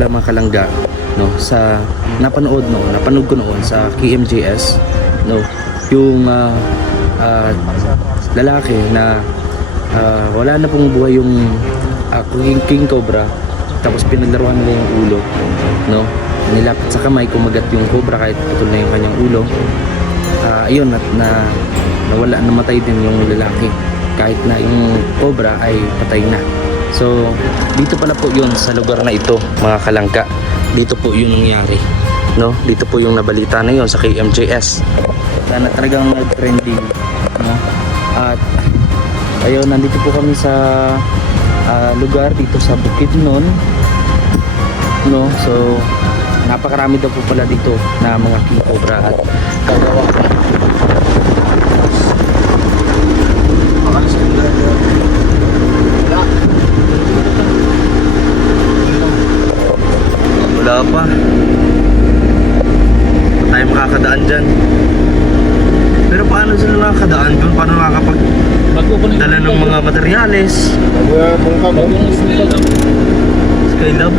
pala mga kalangga, no, sa napanood ko noon sa KMJS, no, yung lalaki na wala na pong buhay yung King Cobra, tapos pinaglaruan nila yung ulo, no, nilapit sa kamay, kumagat yung cobra kahit putol na yung kanyang ulo. Ayun, nawala, namatay din yung lalaki kahit na yung cobra ay patay na. So dito pala po yun sa lugar na ito mga kalangka, dito po yun nangyari, no, dito po yung nabalita na yun sa KMJS na talagang nag-trending, no. At ayun, nandito po kami sa lugar dito sa Bukidnon, no. So napakarami daw po pala dito na mga king cobra at gagawa ko wala pa tayo makakadaan dyan. Pero paano sila nakakadaan doon? Paano nakakapagdala ng mga materyales? Skylab?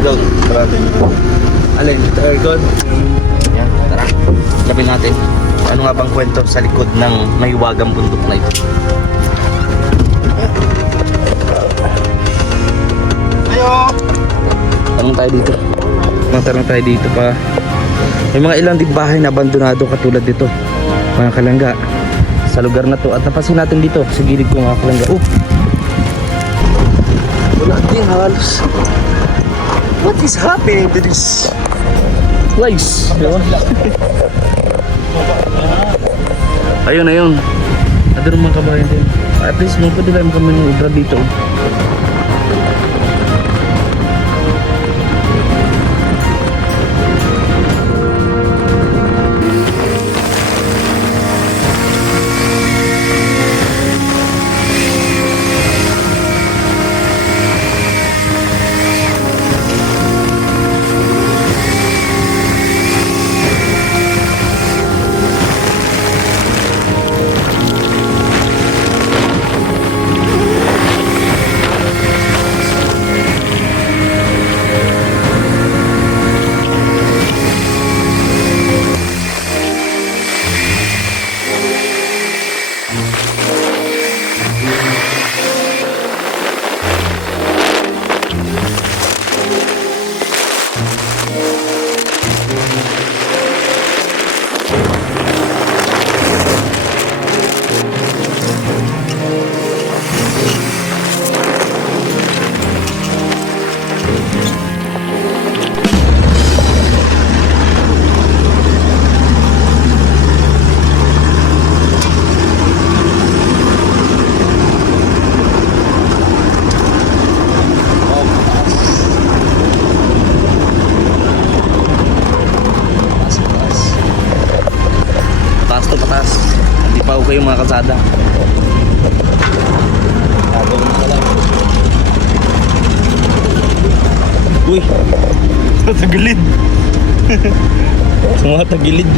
Go, tara. Alin, ito aircon? Yan, tara. Sabi natin, ano nga bang kwento sa likod ng mahiwagang bundok na ito? Ayo! Tanong tayo dito. Tanong tayo dito pa. May mga ilang din bahay na abandonado katulad dito, mga kalangga, sa lugar na to. At napansin natin dito sa gilid ko mga kalangga, wala din halos. What is happening to this place? Ayun. Ada rumah kabayan din. At least may pwede lang kami ng ubra dito. Hindi yung mga kalsada. Uy, tagilid. Mga tagilid.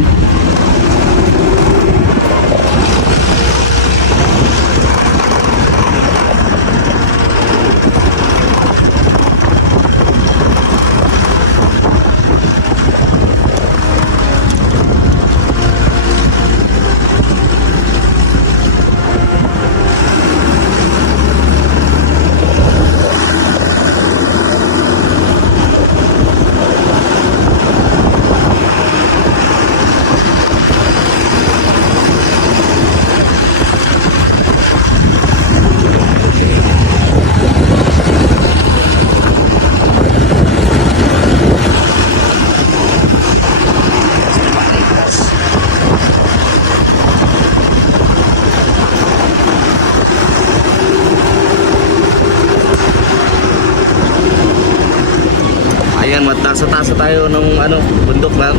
Ayan, matasa-tasa tayo ng bundok na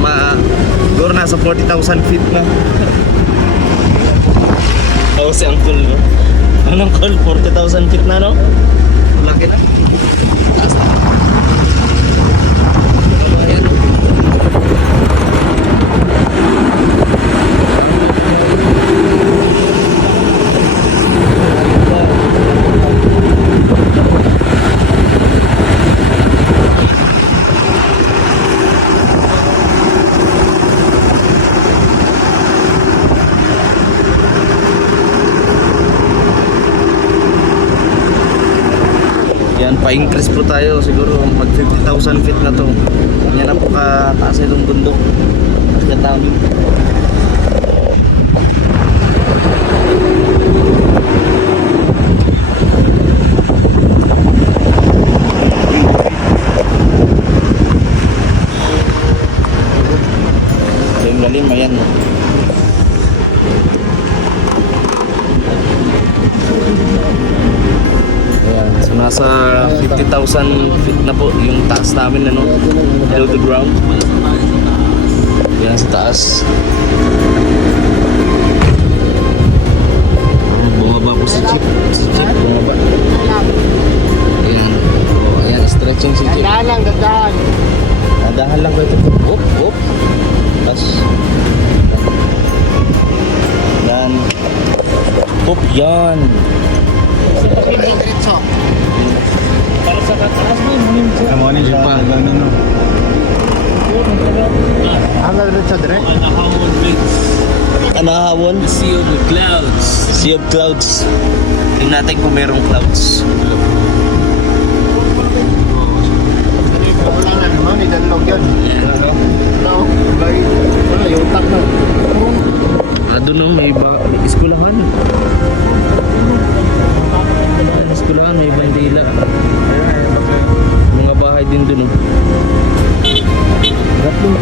siguro nasa 40,000 feet na. Oo, si Uncle, no? Anong Uncle? 40,000 feet na, no? Laki na. Taas na. Ayan. Yan, pa-increase po tayo. Siguro mag 50,000 feet na to. Yan na po kataas itong bundok. Kaya namin. Yung lalim, ayan. Ayan, so nasa 50,000 feet na po yung taas namin, ano, below the ground. Yan sa taas. Bumaba po si Chip. Si Chip bumaba. Ayan, oh, ayan, stretching si Chip. Dandahan lang, dandahan. Nadahan lang kayo ito. Op, op. Tapos, yan. Op, yan. Diretso. Para sa kataas mo, Kamunin siya. Pa. Ganun, no? Ang diretso, direct. Anahawon Bridge. Anahawon? Sea of Clouds. Sea of Clouds. Tingnan natin kung merong clouds. Wala nga naman, idanlog yan. Ano? No, wala, yung tak na. Doon no, may iskulahan. Iskulahan, may bandila. Mga bahay din doon. Gatlong.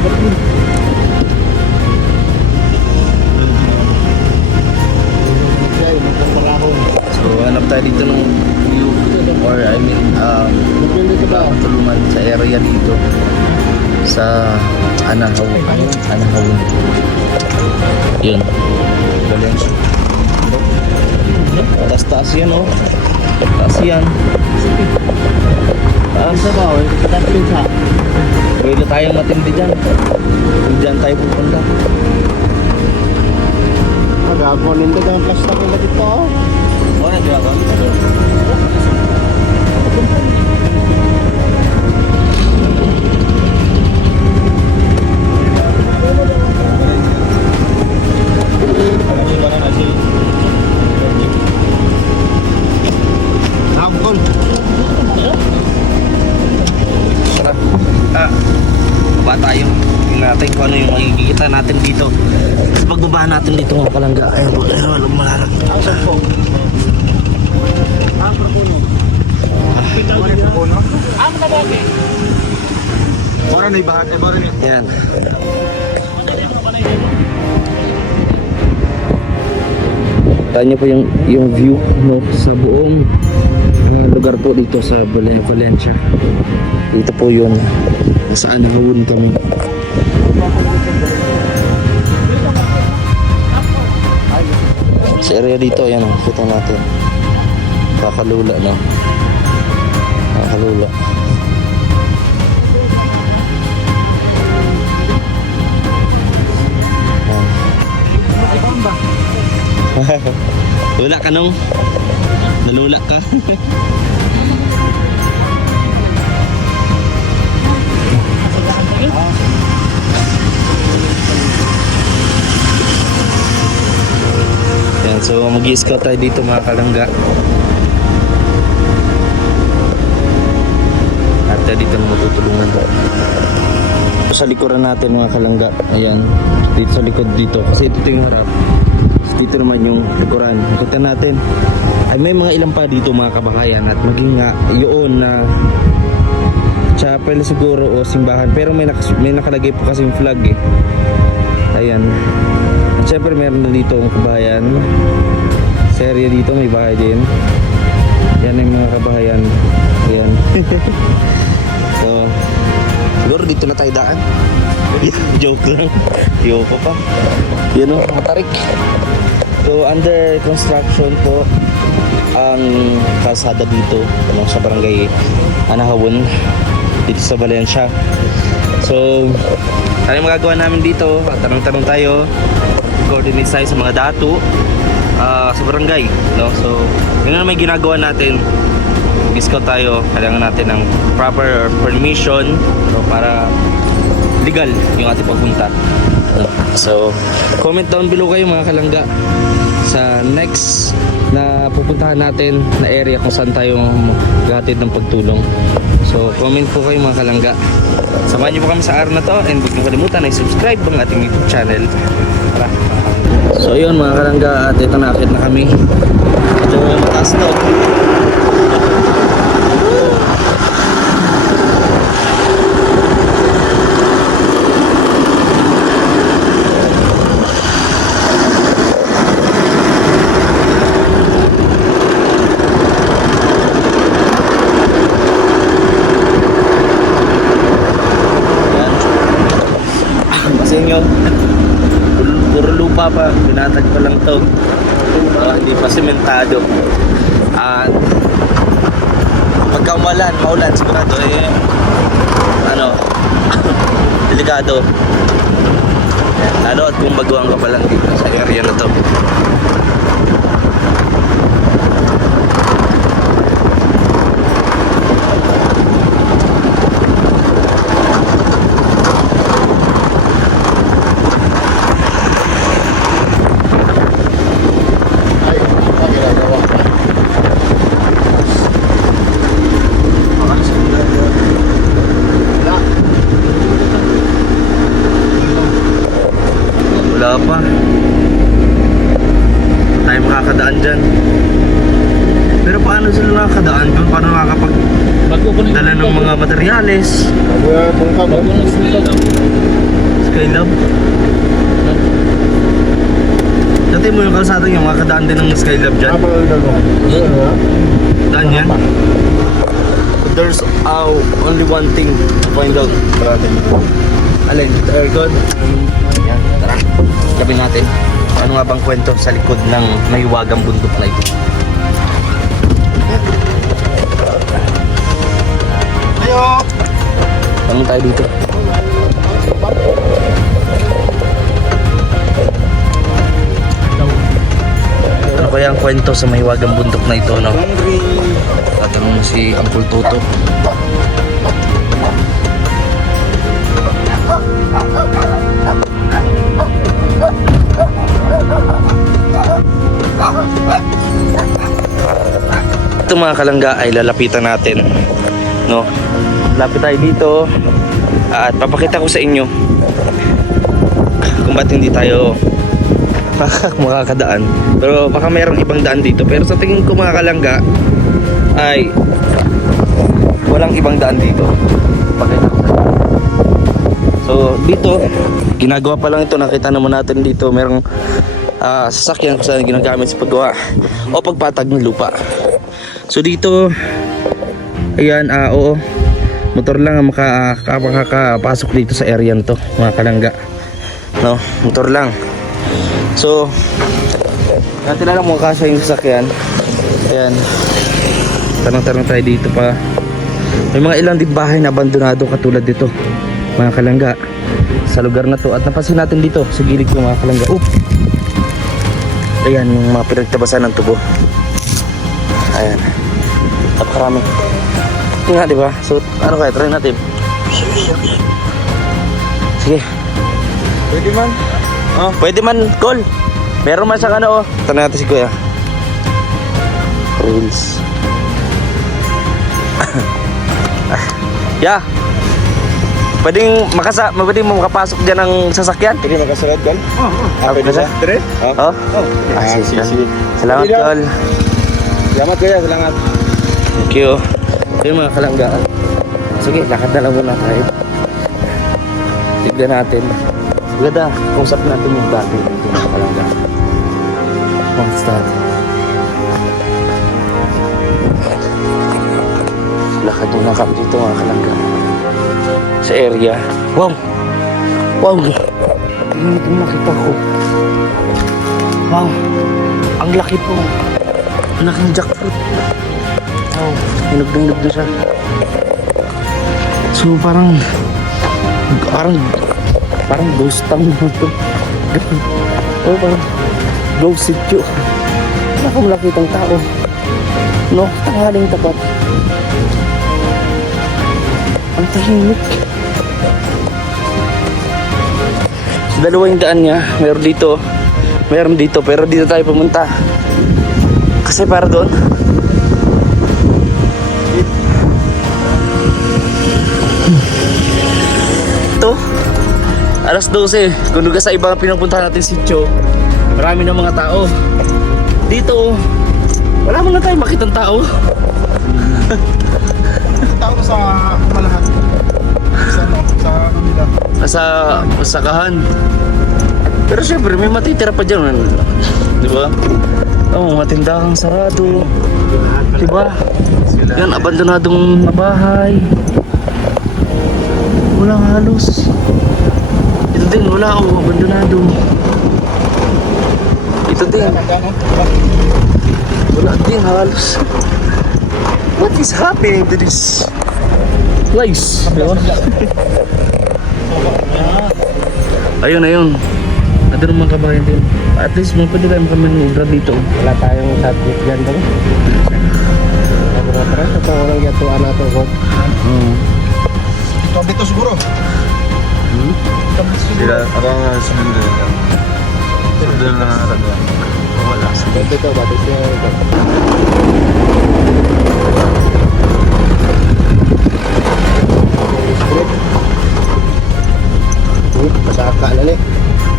Ay, magkaparahon. So, hanap tayo dito ng view. Or I mean, Magpili ka ba? tulungan sa area dito. Sa Anahawon. Anahawon. Yun. Valencia. Taas-taas yan, oh. Taas yan. Taas. Isa ba, oh? Kapatid sa. Pwede tayong matindi dyan. Kung dyan tayo pupunta. Magagonin din ang plastic nila dito, oh. Wala, di ako. Nakakol. Tara. Baba tayo. Tingnan natin kung ano yung makikita natin dito. Tapos pagbaba natin dito mga palangga. Ayun po, ayun, malarang. Ang sampo. Ang perpuno. Ang perpuno? Ang naboke. Para na ibahat, para na. Yan. Kita niyo po yung view, no, sa buong lugar po dito sa Valencia. Dito po yun. Nasa Anahawon kami. Sa area dito, yan, kita natin. Kakalula, no? Kakalula. Wala ka nung? Nalula ka? Yan, so mag-i-scout tayo dito mga kalangga. At dito na matutulungan tayo. Sa likuran natin mga kalangga. Ayan, dito sa likod dito. Kasi ito yung harap. Dito naman yung likuran. Kita natin. Ay may mga ilang pa dito mga kabahayan. At maging nga yun na chapel siguro o simbahan. Pero may nakalagay po kasing flag eh. Ayan. At syempre meron na dito ang kabahayan. Sa area dito may bahay din. Yan yung mga kabahayan. Ayan. So siguro dito na tayo daan. Joke lang. Yoko pa. Yan o, matarik. So under construction po ang kalsada dito, ano, sa barangay Anahawon dito sa Valencia. So ano yung magagawa namin dito? Tanong-tanong tayo, coordinate tayo sa mga datu sa barangay, no? So yun na may ginagawa natin. Scout tayo, kailangan natin ng proper permission, no, para legal yung ating pagpunta. So comment down below kayo mga kalangga sa next na pupuntahan natin na area kung saan tayo gahatid ng pagtulong. So comment po kayo mga kalangga. Samahan niyo po kami sa araw na to, and huwag niyo kalimutan na i-subscribe ang ating YouTube channel. Tara. So yun mga kalangga, at ito na, akit na kami. Ito mataas to. Kasi nyo, puro lupa pa, binatag pa lang to. Hindi pa sementado. At pagka maulan sigurado delikado. Lalo at kung baguhan ka pa lang dito sa area na to. Wala pa. Tayo makakadaan dyan. Pero paano sila nakakadaan doon? Paano makakapagdala ng mga materyales? Skylab? Dati mo yung kalsada nyo, makakadaan din ng Skylab dyan? Daan yan? There's only one thing to find out. Alin? Ito aircon? Yan, tara. Gabi natin. Ano nga bang kwento sa likod ng mahiwagang bundok na ito? Ayo! Tanong tayo dito. Ano kaya ang kwento sa mahiwagang bundok na ito, no? Tatanong mo si Uncle Toto. Ito mga kalangga ay lalapitan natin, no? Lapit tayo dito at papakita ko sa inyo kung ba't hindi tayo makakadaan. Pero baka mayroong ibang daan dito, pero sa tingin ko mga kalangga ay walang ibang daan dito. Pakita ko sa inyo. So dito ginagawa pa lang ito. Nakita naman natin dito merong sasakyan kung saan ginagamit sa paggawa o pagpatag ng lupa. So dito, ayan, oo, motor lang ang makakapasok dito sa area na to mga kalangga, no? Motor lang. So natin lang mukha siya yung sasakyan. Ayan, tanong-tanong tayo dito pa. May mga ilang din bahay na abandonado katulad dito mga kalangga sa lugar na to. At napansin natin dito sa gilid ko mga kalangga, ayan yung mga pinagtabasan ng tubo. Ayan, napakarami. Ito nga, diba? So ano kaya, try natin. Sige. Pwede man? Oh, pwede man, call. Meron man sa ano, oh. Tanong natin si Kuya. Reels. Yeah. Pwedeng mo makapasok dyan ng sasakyan? Pwede makasalat kan? Pwede siya? ba? Dire? Oh? Sige. Salamat, Sige, Tol. Salamat kuya, salamat. Thank you. Yung mga kalangga. Sige, lakad na lang muna tayo. Tignan natin. Ganda, usap natin yung dati dito mga kalangga. What's that? Lakad muna kami dito mga kalangga. Sa area. Wow! Wow! Tingnan ito makita ko. Wow! Ang laki po. Ang laking jackfruit. Wow! Hinog na siya. So parang ghost town mo ito. Oh, parang ghost sitio. Wala kang makitang tao. No? Tanghaling tapat. Ang tahimik. Sa dalawang daan niya, meron dito, pero dito tayo pumunta. Kasi para doon. Ito. Alas 12. Kung sa ibang pinupuntahan natin sitio, marami ng mga tao. Dito, wala mo na tayo makitang tao. Tao sa malahat. Sa kanila. Sa sakahan. Pero syempre may matitira pa dyan, di ba? Oh, matindahang sarado. Di ba? Yan, abandonadong mga bahay. Walang halos. Ito din, wala oh, abandonado. Ito din, wala din halos. What is happening to this place? Di ba? Ayun, ayun. Ito naman kabayan din. At least may pwede lang kami nubra dito. Wala tayong subject dyan daw. Nagro-try, ito walang yatuan natin ko. Tabi to siguro. Tabi to siguro. Sila, Abang sumindel lang. Sumindel na ragyan. Wala. Dito, batik siya ito. Masaka na ni.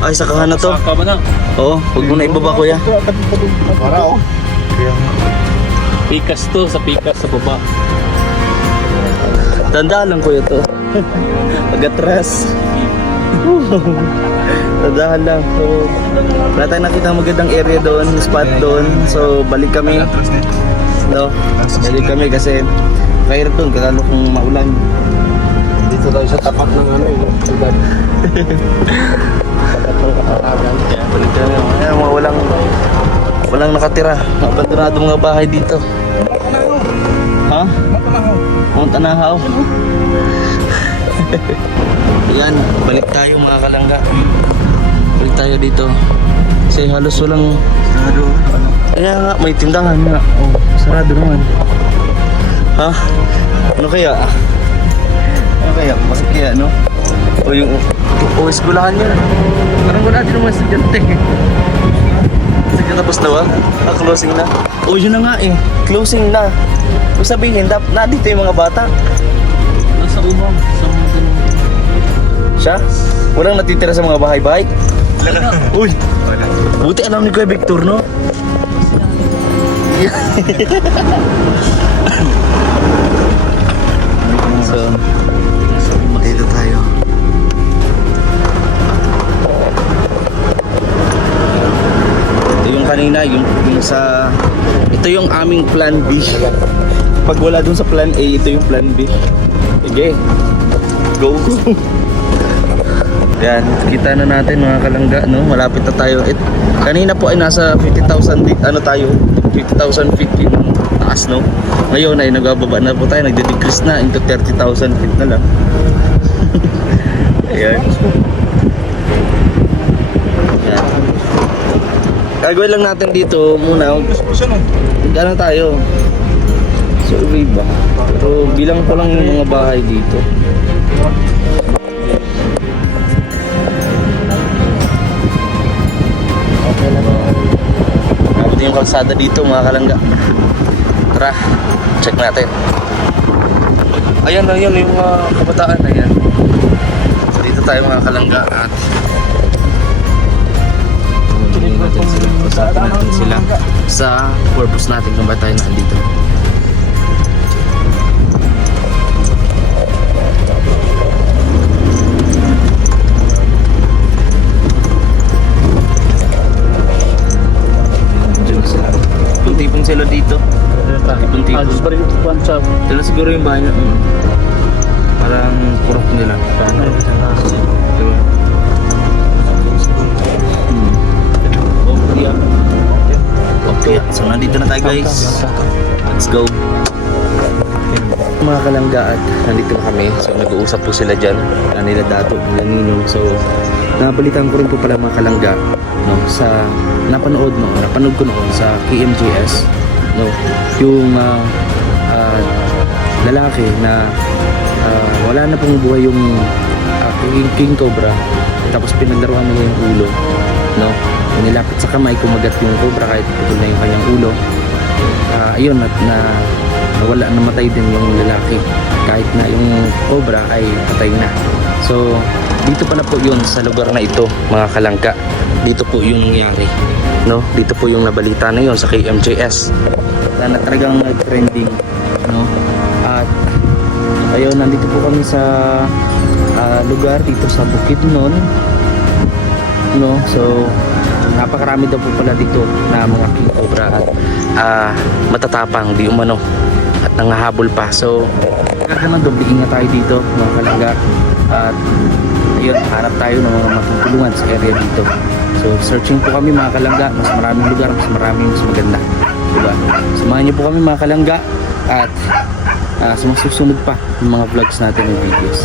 ay, sakahan na to. Saka ba na? Oo, huwag mo na ibaba kuya. Para oh. Pikas to, sa pikas sa baba. Tandaan lang kuya to. Pag-atras. Tandaan lang. So, wala tayong nakita magandang area doon, spot doon. So, balik kami. No? Balik kami kasi kahirap doon, kakano kung maulan. Dito daw sa tapat ng ano yung sudad. Tapat ng kapatagan. Balik kami. Ayan, mga walang nakatira. Abandonado mga bahay dito. Ha? Mount Anahaw. Yan, balik tayo mga kalangga. Balik tayo dito. Kasi halos walang... Sarado. Ano? Kaya nga, may tindahan nga. Oh, sarado naman. Ha? Ano kaya? Ano kaya? Bakit kaya, no? O yung... O, eskulahan yun. Parang wala din naman estudyante. Sige, tapos na ba? Ah, closing na? O, yun na nga eh. Closing na. Kung sabihin, nandito yung mga bata. Nasa umang. Sa mga ganun. Siya? Walang natitira sa mga bahay-bahay? Uy! Wala. Buti alam ni Kuya Victor, no? So, dito tayo. Ito yung kanina, yung sa... Ito yung aming plan B. Pag wala dun sa plan A, ito yung plan B. Sige, go! Yan, kita na natin mga kalangga, no? Malapit na tayo. Kanina po ay nasa 50,000 ano tayo, 50,000 feet yung taas, no? Ngayon ay nagbababa na po tayo, nagde-decrease na into 30,000 feet na lang. Ayan. Ayan. Gagawin lang natin dito muna. Gano'n tayo? Survey ba? Pero bilang ko lang yung mga bahay dito. Abot yung kalsada dito mga kalangga. Tara, check natin. Ayan, ayun yung mga kabataan. Ayan. So dito tayo mga kalangga at tingnan natin sila. Usapin natin sila sa purpose natin kung ba tayo nandito. Tipong sila dito. Tipong-tipong. Sila siguro yung bahay na. Parang kurok nila. Diba? Okay. So nandito na tayo guys. Let's go. Mga kalangga at nandito na kami. So nag-uusap po sila dyan. Nila Dato, nila Ninong. So nabalitan ko rin po pala mga kalangga, no, sa napanood ko noon sa KMJS, no, yung lalaki na wala na pong buhay yung King Cobra, tapos pinaglaruan nila yung ulo, no, nilapit sa kamay, kumagat yung cobra kahit putol na yung kanyang ulo, ayun at nawala, namatay din yung lalaki kahit na yung cobra ay patay na. So dito pala po yun sa lugar na ito mga kalangga, dito po yung nangyari, no? Dito po yung nabalita na yun sa KMJS na talagang trending, no? At ayun, nandito po kami sa lugar dito sa Bukidnon, no? So napakarami daw po pala dito na mga king cobra at matatapang di umano at nangahabol pa. So kaya doble ingat tayo dito mga kalangga, at ayun, hanap tayo ng mga matutulungan sa area dito. So searching po kami mga kalangga, mas maraming lugar, mas maraming mas maganda, diba? Samahan niyo po kami mga kalangga at sa mga susunod pa ng mga vlogs natin ng videos.